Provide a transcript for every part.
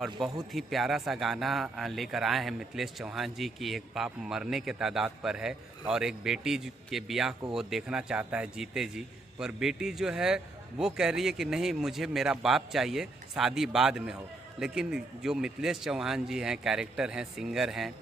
और बहुत ही प्यारा सा गाना लेकर आए हैं मिथिलेश चौहान जी की। एक बाप मरने के तादाद पर है और एक बेटी के ब्याह को वो देखना चाहता है जीते जी, पर बेटी जो है वो कह रही है कि नहीं, मुझे मेरा बाप चाहिए, शादी बाद में हो। लेकिन जो मिथिलेश चौहान जी हैं, कैरेक्टर हैं, सिंगर हैं,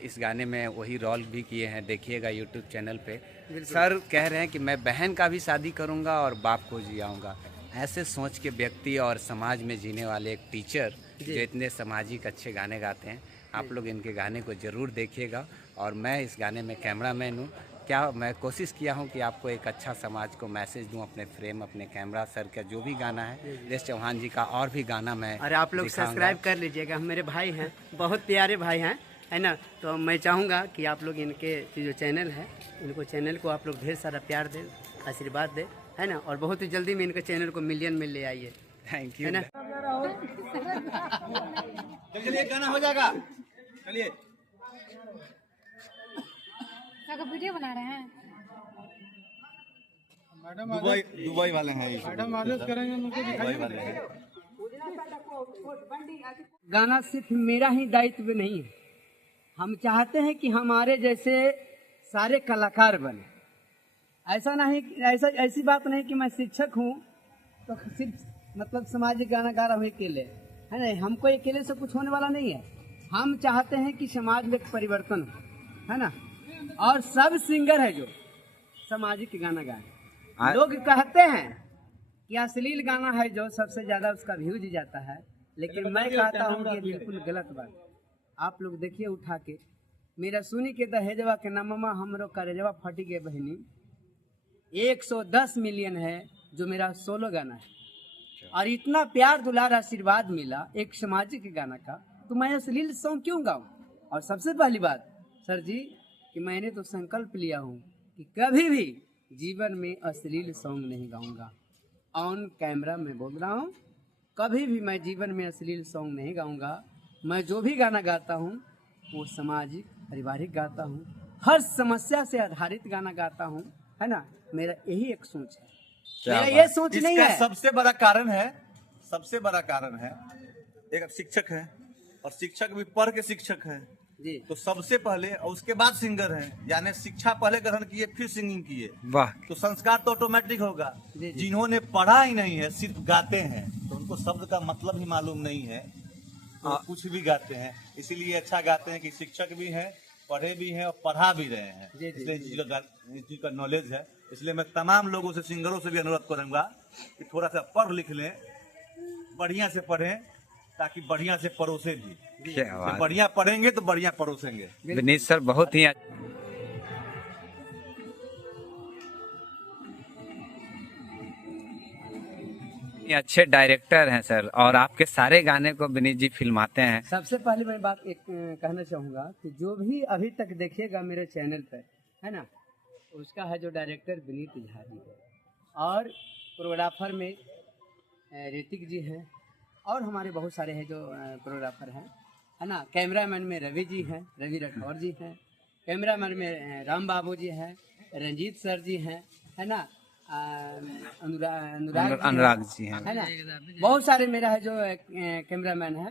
इस गाने में वही रोल भी किए हैं, देखिएगा यूट्यूब चैनल पे। सर कह रहे हैं कि मैं बहन का भी शादी करूंगा और बाप को जियाऊंगा। ऐसे सोच के व्यक्ति और समाज में जीने वाले एक टीचर जो इतने सामाजिक अच्छे गाने गाते हैं, आप लोग इनके गाने को ज़रूर देखिएगा। और मैं इस गाने में कैमरामैन हूँ। क्या मैं कोशिश किया हूँ कि आपको एक अच्छा समाज को मैसेज दूँ अपने फ्रेम, अपने कैमरा। सर का जो भी गाना है, मिथिलेश चौहान जी का और भी गाना मैं अरे आप लोग सब्सक्राइब कर लीजिएगा, हम मेरे भाई हैं, बहुत प्यारे भाई हैं, है ना। तो मैं चाहूँगा कि आप लोग इनके जो चैनल है, इनको चैनल को आप लोग ढेर सारा प्यार दें, आशीर्वाद दें, है ना। और बहुत ही जल्दी में इनके चैनल को मिलियन में ले आइए। थैंक यू, है ना। चलिए गाना हो जाएगा। चलिए वीडियो बना रहे हैं मैडम, दुबई वाले हैं, मैडम आदेश करेंगे उनको दिखाई वाले हैं। गाना सिर्फ मेरा ही दायित्व नहीं है, हम चाहते हैं कि हमारे जैसे सारे कलाकार बने। ऐसा नहीं, ऐसी बात नहीं कि मैं शिक्षक हूँ तो सिर्फ मतलब सामाजिक गाना गा रहा हूँ अकेले, है ना। हमको अकेले से कुछ होने वाला नहीं है। हम चाहते हैं कि समाज में एक परिवर्तन हो, है ना। और सब सिंगर है जो सामाजिक गाना गाए। लोग कहते हैं कि अश्लील गाना है जो सबसे ज्यादा उसका व्यूज जाता है, लेकिन मैं कहता हूँ कि बिल्कुल गलत बात। आप लोग देखिए उठा के, मेरा सुनी के दहेजवा के नममा हमरो करेजवा फटी के बहनी 110 मिलियन है जो मेरा सोलो गाना है। और इतना प्यार दुलार आशीर्वाद मिला एक सामाजिक गाना का, तो मैं अश्लील सॉन्ग क्यों गाऊं। और सबसे पहली बात सर जी कि मैंने तो संकल्प लिया हूँ कि कभी भी जीवन में अश्लील सॉन्ग नहीं गाऊंगा। ऑन कैमरा में बोल रहा हूँ, कभी भी मैं जीवन में अश्लील सॉन्ग नहीं गाऊंगा। मैं जो भी गाना गाता हूँ वो सामाजिक पारिवारिक गाता हूँ, हर समस्या से आधारित गाना गाता हूँ, है ना। मेरा यही एक सोच है, मेरा ये सोच नहीं है। सबसे बड़ा कारण है, सबसे बड़ा कारण है, एक शिक्षक है और शिक्षक भी पढ़ के शिक्षक है जी। तो सबसे पहले और उसके बाद सिंगर है, यानी शिक्षा पहले ग्रहण किए फिर सिंगिंग किए। वाह। तो संस्कार तो ऑटोमेटिक होगा। जी। जिन्होंने पढ़ा ही नहीं है, सिर्फ गाते हैं, तो उनको शब्द का मतलब ही मालूम नहीं है, तो कुछ भी गाते हैं। इसीलिए अच्छा गाते हैं कि शिक्षक भी हैं, पढ़े भी हैं और पढ़ा भी रहे हैं, इसलिए इस चीज का नॉलेज है। इसलिए मैं तमाम लोगों से, सिंगरों से भी अनुरोध करूंगा कि थोड़ा सा पढ़ लिख लें, बढ़िया से पढ़ें, ताकि बढ़िया से परोसे भी। बढ़िया पढ़ेंगे तो बढ़िया परोसेंगे। विनीत सर बहुत ही अच्छे डायरेक्टर हैं सर, और आपके सारे गाने को विनीत जी फिल्माते हैं। सबसे पहले मैं बात एक कहना चाहूँगा कि जो भी अभी तक देखिएगा मेरे चैनल पर, है ना, उसका है जो डायरेक्टर विनीत झा जी है, और कोरियोग्राफर में ऋतिक जी हैं, और हमारे बहुत सारे हैं जो कोरियोग्राफर हैं, है ना। कैमरामैन में रवि जी हैं, रवि राठौर जी हैं। कैमरामैन में राम बाबू जी हैं, रंजीत सर जी हैं, है ना। अनुराग जी हैं, है ना। बहुत सारे मेरा है जो कैमरामैन है।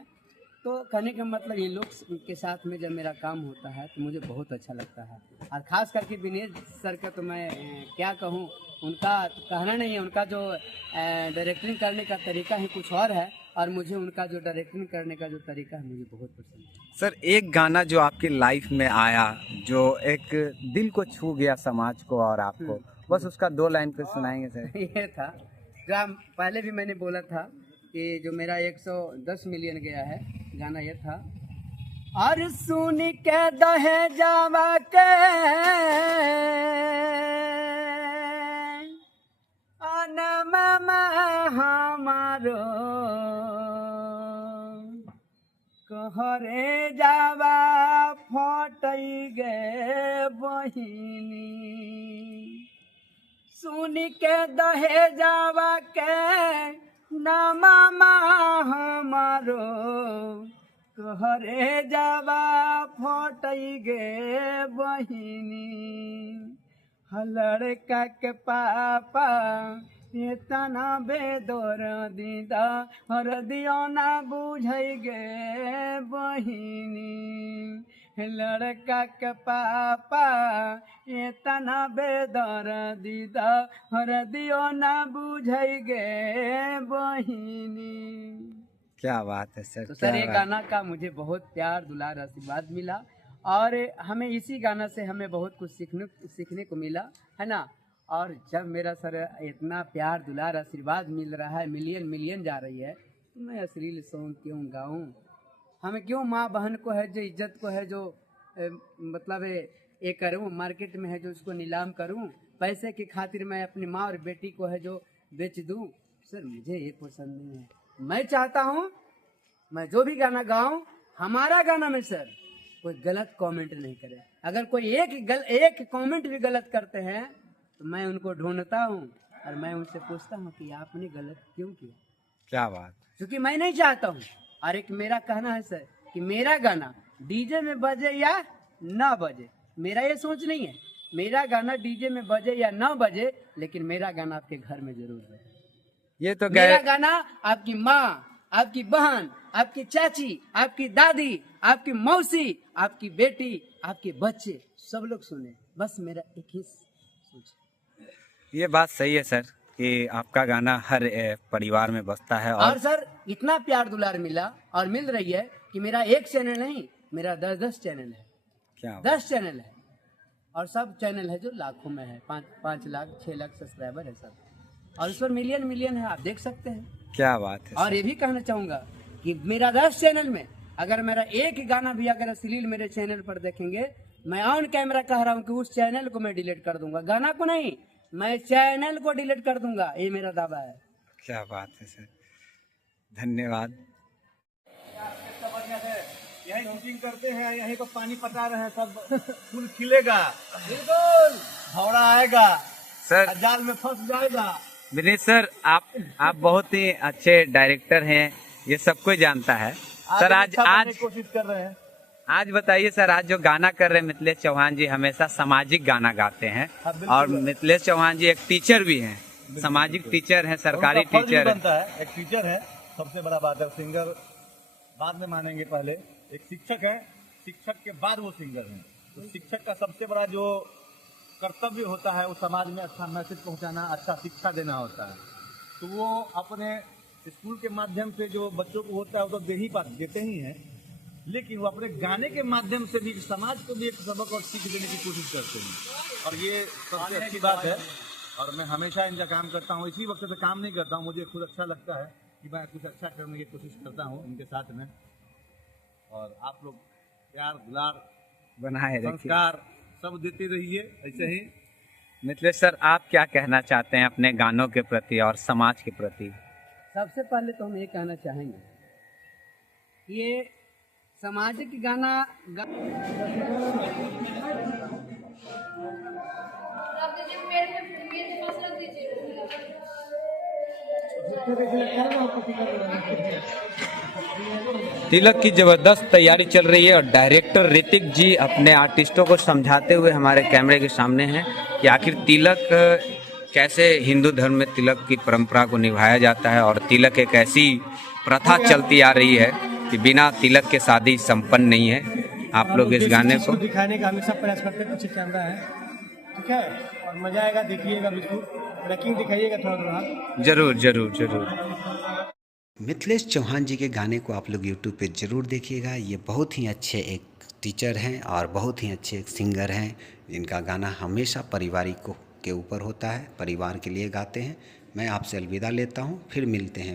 तो कहने का मतलब इन लोग के साथ में जब मेरा काम होता है तो मुझे बहुत अच्छा लगता है। और खास करके विनीत सर का तो मैं क्या कहूँ, उनका कहना नहीं है, उनका जो डायरेक्टिंग करने का तरीका ही कुछ और है, और मुझे उनका जो डायरेक्टिंग करने का जो तरीका है मुझे बहुत पसंद है। सर एक गाना जो आपकी लाइफ में आया, जो एक दिल को छू गया समाज को और आपको, बस उसका 2 लाइन पे सुनाएंगे सर। ये था जो पहले भी मैंने बोला था कि जो मेरा 110 मिलियन गया है, गाना ये था। और सुन के दहेजवा के अनमा हमारो कहरे जावा फटई गे बहिनी। सुन के दहेजवा के नमा हमारो कहरे जावा फटई गे बहिनी। लड़का के पापा ये तना बेदर दीदा हर दियो ना बुझै गे बहिनी लड़का के पापा ये तना बेदर दीदा हर दियो ना बुझै गे बहिनी। क्या बात है सर। तो सर ये गाना का मुझे बहुत प्यार दुलार आशीर्वाद मिला और हमें इसी गाना से हमें बहुत कुछ सीखने को मिला है ना। और जब मेरा सर इतना प्यार दुलार आशीर्वाद मिल रहा है, मिलियन जा रही है, तो मैं अश्लील सॉन्ग क्यों गाऊं? हमें क्यों माँ बहन को है जो इज्जत को है जो मतलब ये करूं, मार्केट में है जो उसको नीलाम करूं, पैसे की खातिर मैं अपनी माँ और बेटी को है जो बेच दूं? सर मुझे ये पसंद नहीं है। मैं चाहता हूँ मैं जो भी गाना गाऊं, हमारा गाना में सर कोई गलत कमेंट नहीं करे। अगर कोई एक कमेंट भी गलत करते हैं तो मैं उनको ढूंढता हूँ और मैं उनसे पूछता हूँ कि आपने गलत क्यों किया। क्या बात। क्योंकि मैं नहीं चाहता हूँ। और एक मेरा कहना है सर कि मेरा गाना डीजे में बजे या ना बजे, मेरा ये सोच नहीं है। मेरा गाना डीजे में बजे या ना बजे, लेकिन मेरा गाना आपके घर में जरूर बजे। ये तो मेरा गाना आपकी माँ, आपकी बहन, आपकी चाची, आपकी दादी, आपकी मौसी, आपकी बेटी, आपके बच्चे सब लोग सुने, बस मेरा एक ही सोच। ये बात सही है सर कि आपका गाना हर परिवार में बजता है। और सर इतना प्यार दुलार मिला और मिल रही है कि मेरा एक चैनल नहीं, मेरा 10 चैनल है। क्या 10 चैनल है और सब चैनल है जो लाखों में है, 5 लाख 6 लाख सब्सक्राइबर है सब, और उस पर मिलियन है, आप देख सकते हैं। क्या बात है। और ये भी कहना चाहूंगा कि मेरा 10 चैनल में अगर मेरा एक गाना भी अगर अश्लील मेरे चैनल पर देखेंगे, मैं ऑन कैमरा कह रहा हूँ कि उस चैनल को मैं डिलीट कर दूंगा, गाना को नहीं, मैं चैनल को डिलीट कर दूंगा, ये मेरा दावा है। क्या बात है सर, धन्यवाद। यही शूटिंग करते हैं, यही को पानी पटा रहे हैं, सब फूल खिलेगा, बिल्कुल भौरा आएगा सर, जाल में फंस जाएगा। विनीत सर आप बहुत ही अच्छे डायरेक्टर हैं, ये सब कोई जानता है सर। आज कोशिश कर रहे हैं। आज बताइए सर, आज जो गाना कर रहे हैं मिथिलेश चौहान जी, हमेशा सामाजिक गाना गाते हैं। और मिथिलेश चौहान जी एक टीचर भी हैं, सामाजिक टीचर हैं, सरकारी टीचर बनता है। एक टीचर है, सबसे बड़ा बात है। सिंगर बाद में मानेंगे, पहले एक शिक्षक है, शिक्षक के बाद वो सिंगर हैं। तो शिक्षक का सबसे बड़ा जो कर्तव्य होता है वो समाज में अच्छा मैसेज पहुंचाना, अच्छा शिक्षा देना होता है। तो वो अपने स्कूल के माध्यम से जो बच्चों को होता है वो तो देते ही हैं, लेकिन वो अपने गाने के माध्यम से भी समाज को भी एक सबक और सीख देने की कोशिश करते हैं। और ये सबसे अच्छी बात है। और मैं हमेशा इनका काम करता हूँ, इसी वक्त से काम नहीं करता हूँ, मुझे खुद अच्छा लगता है कि मैं कुछ अच्छा करने की कोशिश करता हूँ इनके साथ में। और आप लोग प्यार दुलार बनाए संस्कार सब देते रहिए ऐसे ही। मिथिलेश सर, आप क्या कहना चाहते हैं अपने गानों के प्रति और समाज के प्रति? सबसे पहले तो हम ये कहना चाहेंगे कि ये सामाजिक गाना तिलक की जबरदस्त तैयारी चल रही है और डायरेक्टर ऋतिक जी अपने आर्टिस्टों को समझाते हुए हमारे कैमरे के सामने हैं कि आखिर तिलक कैसे हिंदू धर्म में तिलक की परंपरा को निभाया जाता है। और तिलक एक ऐसी प्रथा चलती आ रही है कि बिना तिलक के शादी संपन्न नहीं है। आप लोग इस गाने को दिखाने का हमेशा प्रयास करते हैं, पीछे कैमरा है, ठीक है, और मजा आएगा, देखिएगा, बिल्कुल ट्रैकिंग दिखाइएगा थोड़ा। जरूर। मिथिलेश चौहान जी के गाने को आप लोग यूट्यूब पे ज़रूर देखिएगा। ये बहुत ही अच्छे एक टीचर हैं और बहुत ही अच्छे एक सिंगर हैं, जिनका गाना हमेशा पारिवारिक के ऊपर होता है, परिवार के लिए गाते हैं। मैं आपसे अलविदा लेता हूँ, फिर मिलते हैं।